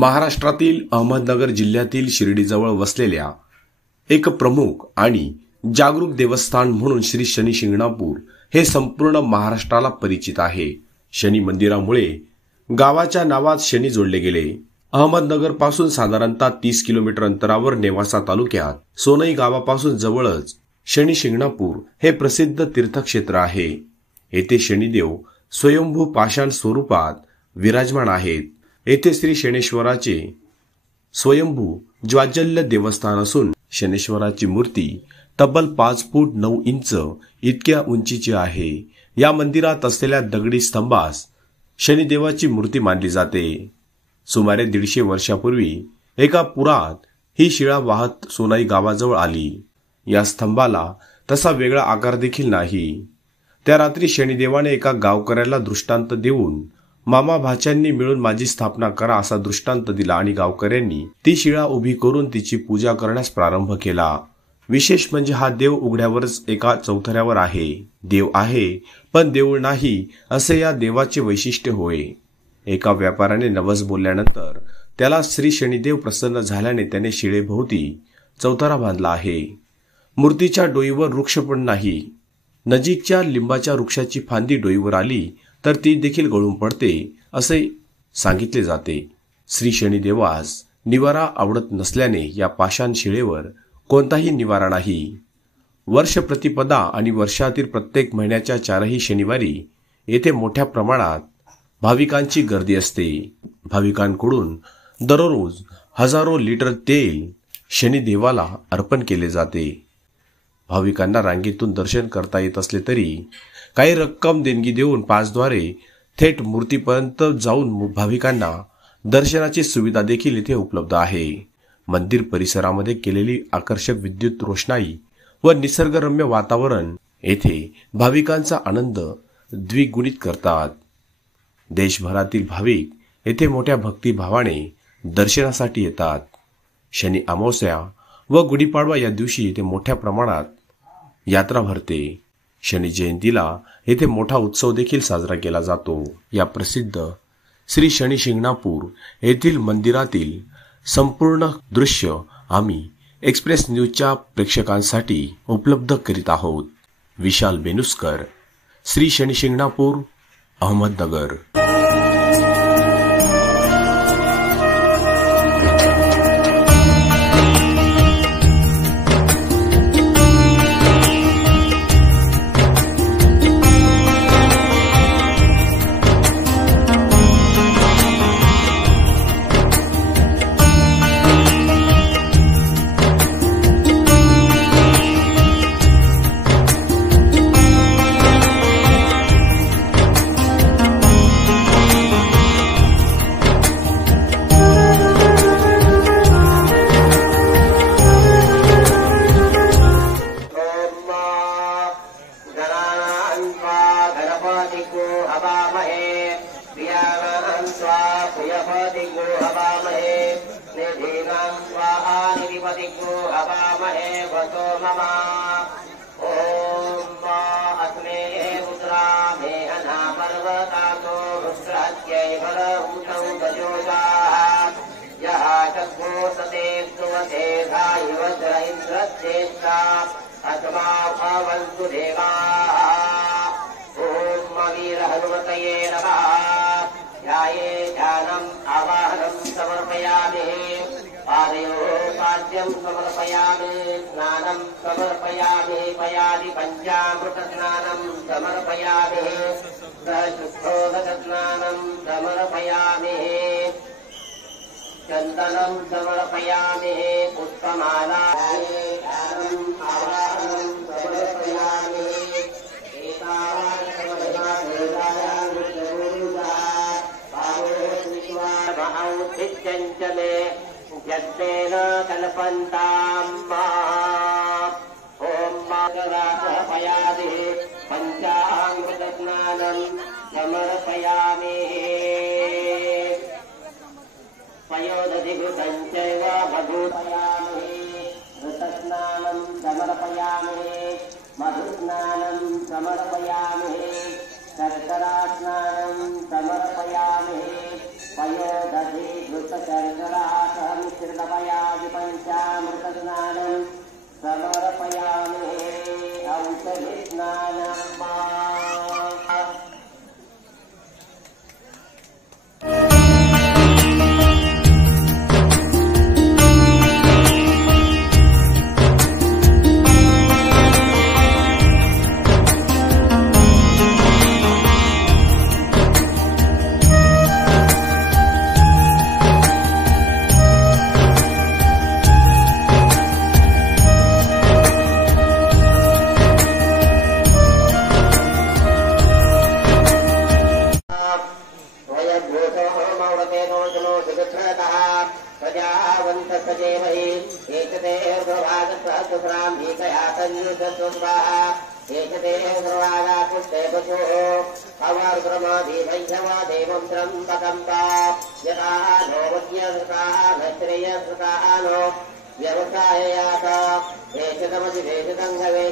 महाराष्ट्रातील अहमदनगर जिल्ह्यातील शिर्डीजवळ वसलेल्या एक प्रमुख आणि जागरूक देवस्थान म्हणून श्री शनी शिंगणापूर हे संपूर्ण महाराष्ट्राला परिचित आहे। शनी मंदिरामुळे गावाच्या नावात शनी जोडले गेले। अहमदनगर पासून साधारणतः 30 किलोमीटर अंतरावर नेवासा तालुक्यात सोनई गावापासून जवळच शनी शिंगणापूर हे प्रसिद्ध तीर्थक्षेत्र आहे। येथे शनिदेव स्वयंभू पाषाण स्वरूपात विराजमान आहेत। येथे श्री शनेश्वराचे स्वयंभू ज्वाजल्य देवस्थान असून शनेश्वराची मूर्ती तब्बल 5 फूट 9 इंच इतक्या उंचीची आहे। या मंदिरात असलेल्या दगडी स्तंभास शनिदेवाची मूर्ती मानली जाते। सुमारे 150 वर्षापूर्वी एका पुरात ही शिळा वाहत सोनाई गावाजवळ आली। या स्तंभाला तसा वेगळा आकार देखील नाही। त्या रात्री शनिदेवाने एका गावकऱ्याला दृष्टांत देऊन मामा भाच्यांनी मिळून माझी स्थापना करा असा दृष्टांत दिला आणि गावकऱ्यांनी ती शिळा उभी करून तिची पूजा करण्यास प्रारंभ केला। विशेष म्हणजे हा देव उघड्यावरच एका चौथऱ्यावर आहे। देव आहे पण देऊळ नाही असे या देवाचे वैशिष्ट्य होय। एका व्यापाऱ्याने नवस बोलल्यानंतर त्याला श्री शनिदेव प्रसन्न झाल्याने त्याने शिळेभोवती चौथरा बांधला आहे। मूर्तीच्या डोईवर वृक्ष पण नाही। नजीकच्या लिंबाच्या वृक्षाची फांदी डोईवर आली तर ती देखील गळून पडते असे सांगितले जाते। श्री शनिदेवास निवारा आवडत नसल्याने या पाषाण शिळेवर कोणताही निवारा नाही। वर्ष प्रतिपदा आणि वर्षातील प्रत्येक महिन्याच्या 4ही शनिवारी येथे मोठ्या प्रमाणात भाविकांची गर्दी असते। भाविकांकडून दररोज हजारो लिटर तेल शनिदेवाला अर्पण केले जाते। भाविकांना रांगेतून दर्शन करता येत असले तरी काही रक्कम देणगी देऊन पासद्वारे थेट मूर्तीपर्यंत जाऊन भाविकांना दर्शनाची सुविधा देखील इथे उपलब्ध आहे। मंदिर परिसरामध्ये केलेली आकर्षक विद्युत रोषणाई व निसर्गरम्य वातावरण येथे भाविकांचा आनंद द्विगुणित करतात। देशभरातील भाविक येथे मोठ्या भक्तिभावाने दर्शनासाठी येतात। शनी अमावस्या व गुढीपाडवा या दिवशी येथे मोठ्या प्रमाणात यात्रा भरते। शनी जयंतीला येथे मोठा उत्सव देखील साजरा केला जातो। या प्रसिद्ध श्री शनी शिंगणापूर येथील मंदिरातील संपूर्ण दृश्य आम्ही एक्सप्रेस न्यूजच्या प्रेक्षकांसाठी उपलब्ध करीत आहोत। विशाल बेनुस्कर, श्री शनी शिंगणापूर, अहमदनगर। स्नानं समर्पयामि पयादि पंचामृत स्नानं समर्पयामि सहस्रोदकस्नानं समर्पयामि चन्दनं समर्पयामि पुष्पमाला आवाहनं समर्पयामि चञ्चले यत्तेन कल्पन्ताम् ॐ मातरापयादि पञ्चामृतस्नानं समर्पयामि पयोदधिघृतञ्चैव मधुपयामि घृतस्नानं समर्पयामि मधुस्नानं समर्पयामि शर्करास्नानं समर्पयामि पयोदधि घृतशर्करा सहमिश्रितमया विपञ्चामृतस्नानं समर्पयामि औषधिस्नानं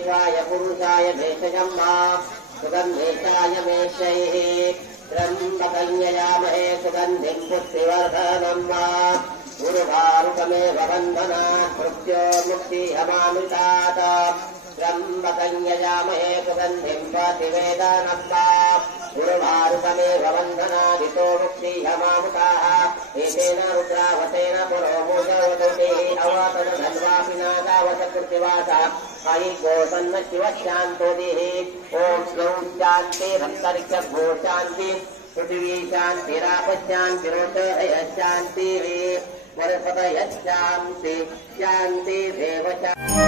व्यवसाय पुरुषाय भेषजम् सुगन्धेशाय मेषैः त्र्यम्बकं सुगन्धिं पुष्टिवर्धनम् उर्वारुकमेव बन्धनात् मृत्योर्मुक्तिहमामृतात् त्र्यम्बकं यजामहे सुगन्धिं प्रतिवेदनम् उर्वारुकमेव बन्धनादितो मुक्तिहमामृताः एतेन रुद्रावतेन पुरोमोदवतुभिः अवतनधन्वापि नागावतकृतिवासः अयि गोसन्न शिवशान्तोदिः ॐ स्लौं शान्तिरन्तरिक्ष भो शान्ति पृथिवी शान्तिरापशान्तिरोदय शान्तिः वनस्पतयः शान्ति शान्तिरेव शान्तिः